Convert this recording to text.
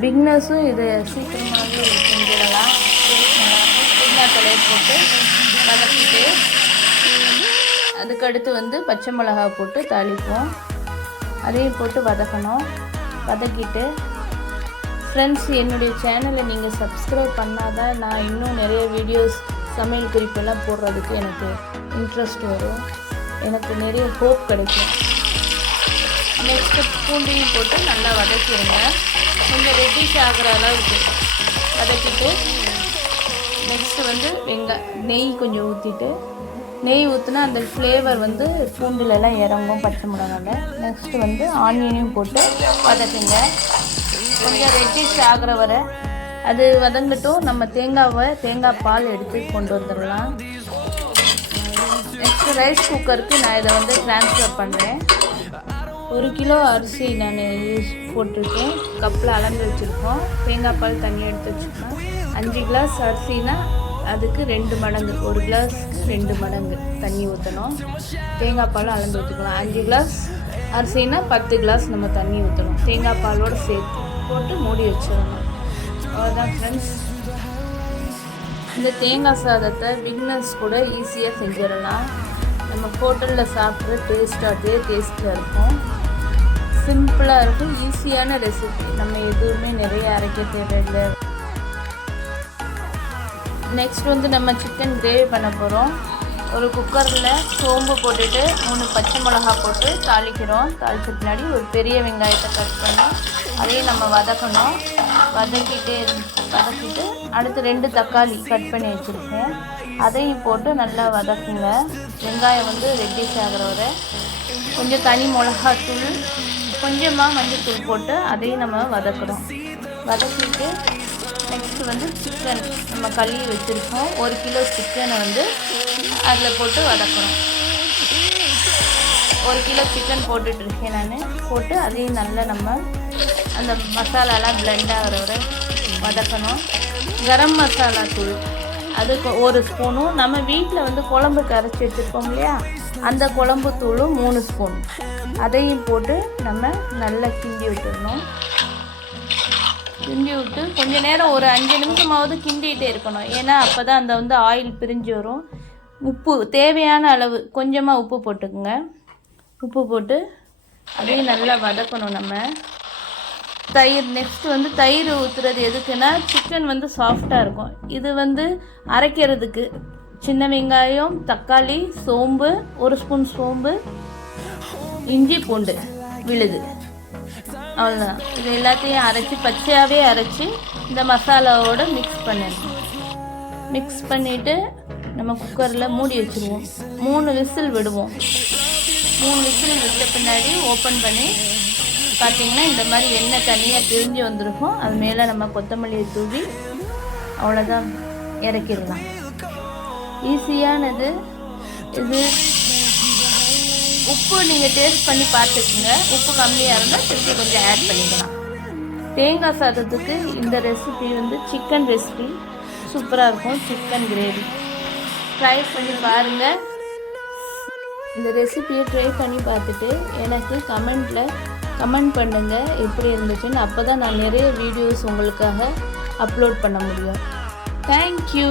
பிக்னஸும் இது சீக்கிரமாகவே செஞ்சிடலாம். புதினா தலையை போட்டு வதக்கிட்டு அதுக்கடுத்து வந்து பச்சை மிளகா போட்டு தாளிப்போம். அதையும் போட்டு வதக்கணும். வதக்கிட்டு ஃப்ரெண்ட்ஸ் என்னுடைய சேனலை நீங்கள் சப்ஸ்கிரைப் பண்ணாதான் நான் இன்னும் நிறைய வீடியோஸ் சமையல் குறிப்பெல்லாம் போடுறதுக்கு எனக்கு இன்ட்ரெஸ்ட் வரும். எனக்கு நிறைய ஹோப் கிடைக்கும். நெக்ஸ்ட்டு பூண்டையும் போட்டு நல்லா வதக்கிடுங்க. கொஞ்சம் ரெட்டிஷ் ஆகிற அளவுக்கு. வதக்கிட்டு நெக்ஸ்ட்டு வந்து வெங்காய நெய் கொஞ்சம் ஊற்றிட்டு நெய் ஊற்றினா அந்த ஃப்ளேவர் வந்து பூண்டுலலாம் இறங்கும் பச்சை மிளகால. நெக்ஸ்ட்டு வந்து ஆனியனையும் போட்டு வதக்குங்க. கொஞ்சம் ரெட்டிஷ் ஆகிற வரை அது வதங்கட்டும். நம்ம தேங்காவை தேங்காய் பால் எடுத்து கொண்டு வந்துடலாம். நெக்ஸ்ட் ரைஸ் குக்கருக்கு நான் இதை வந்து ட்ரான்ஸ்ஃபர் பண்ணுறேன் ஒரு கிலோ அரிசி நான் யூஸ் போட்டிருக்கேன். கப்பில் அளந்து வச்சுருக்கோம். தேங்காய் பால் தண்ணி எடுத்து வச்சுருக்கோம் அஞ்சு கிளாஸ் அரிசினா அதுக்கு ரெண்டு மடங்கு. ஒரு கிளாஸ் ரெண்டு மடங்கு தண்ணி ஊற்றணும் தேங்காய் பால் அளந்து வச்சுக்கலாம். அஞ்சு கிளாஸ் அரிசினா பத்து கிளாஸ் நம்ம தண்ணி ஊற்றணும் தேங்காய் பாலோடு சேர்த்து போட்டு மூடி வச்சிடணும். அவ்வளோதான் ஃப்ரெண்ட்ஸ் இந்த தேங்காய் சாதத்தை பிக்னஸ் கூட ஈஸியாக செஞ்சிடலாம். நம்ம ஹோட்டலில் சாப்பிட்ற டேஸ்ட் அதே டேஸ்ட்டில் இருக்கும். சிம்பிளாக இருக்கும் ஈஸியான ரெசிபி நம்ம எதுவுமே நிறைய அரைக்க தேவையில்லை. நெக்ஸ்ட் வந்து நம்ம சிக்கன் கிரேவி பண்ண போகிறோம் ஒரு குக்கரில் சோம்பு போட்டுட்டு மூணு பச்சை மிளகா போட்டு தாளிக்கிறோம். தாளித்த பின்னாடி ஒரு பெரிய வெங்காயத்தை கட் பண்ணி அதையும் நம்ம வதக்கணும். வதக்கிட்டு வதக்கிட்டு அடுத்து ரெண்டு தக்காளி கட் பண்ணி வச்சுருக்கேன். அதையும் போட்டு நல்லா வதக்குங்க. வெங்காயம் வந்து ரெட்டிஷ் ஆகிற வரை. கொஞ்சம் தனி மிளகாத்தூள் கொஞ்சமாக மஞ்சள் போட்டு அதையும் நம்ம வதக்கிறோம் வதக்கிட்டு நெக்ஸ்ட்டு வந்து சிக்கன் நம்ம கழுவி வச்சுருக்கோம். ஒரு கிலோ சிக்கனை வந்து அதில் போட்டு வதக்கிறோம் ஒரு கிலோ சிக்கன் போட்டுட்ருக்கேன் நான். போட்டு அதையும் நல்லா நம்ம அந்த மசாலாலாம் பிளெண்ட் ஆகிற வரை வதக்கணும். கரம் மசாலா தூள். அது ஒரு ஸ்பூனும் நம்ம வீட்டில் வந்து குழம்பு கரைச்சி வச்சுருக்கோம் இல்லையா? அந்த குழம்பு தூளும் மூணு ஸ்பூன். அதையும் போட்டு நம்ம நல்லா கிண்டி விட்டுடணும். கிண்டி விட்டு கொஞ்ச நேரம் ஒரு அஞ்சு நிமிஷமாவது கிண்டிகிட்டே இருக்கணும். ஏன்னா அப்போ தான் அந்த வந்து ஆயில் பிரிஞ்சு வரும். உப்பு தேவையான அளவு கொஞ்சமாக உப்பு போட்டுக்குங்க. உப்பு போட்டு அதையும் நல்லா வதக்கணும் நம்ம. தயிர் நெக்ஸ்ட் வந்து தயிர் ஊற்றுறது எதுக்குன்னா சிக்கன் வந்து சாஃப்டாக இருக்கும். இது வந்து அரைக்கிறதுக்கு சின்ன வெங்காயம் தக்காளி சோம்பு ஒரு ஸ்பூன் சோம்பு இஞ்சி பூண்டு விழுது. அவ்வளோதான் இது எல்லாத்தையும் அரைச்சி பச்சையாகவே அரைச்சி இந்த மசாலாவோடு மிக்ஸ் பண்ணிடணும் மிக்ஸ் பண்ணிவிட்டு நம்ம குக்கரில் மூடி வச்சுருவோம். மூணு விசில் விடுவோம். மூணு விசில் விட்ட பின்னாடி ஓப்பன் பண்ணி பார்த்தீங்கன்னா இந்த மாதிரி எண்ணெய் தனியாக பிரிஞ்சு வந்திருக்கும். அது மேலே நம்ம கொத்தமல்லியை தூவி அவ்வளோதான் இறக்கிடலாம். ஈஸியானது. இது உப்பு நீங்கள் டேஸ்ட் பண்ணி பார்த்துக்குங்க. உப்பு கம்மியாக இருந்தால் திருப்பி கொஞ்சம் ஆட் பண்ணிக்கலாம். தேங்காய் சாதத்துக்கு இந்த ரெசிபி வந்து சிக்கன் ரெசிபி சூப்பராக இருக்கும் சிக்கன் கிரேவி ட்ரை பண்ணி பாருங்கள் இந்த ரெசிபியை ட்ரை பண்ணி பார்த்துட்டு எனக்கு கமெண்டில் கமெண்ட் பண்ணுங்கள் எப்படி இருந்துச்சுன்னு அப்போ தான் நான் நிறைய வீடியோஸ் உங்களுக்காக அப்லோட் பண்ண முடியும். தேங்க்யூ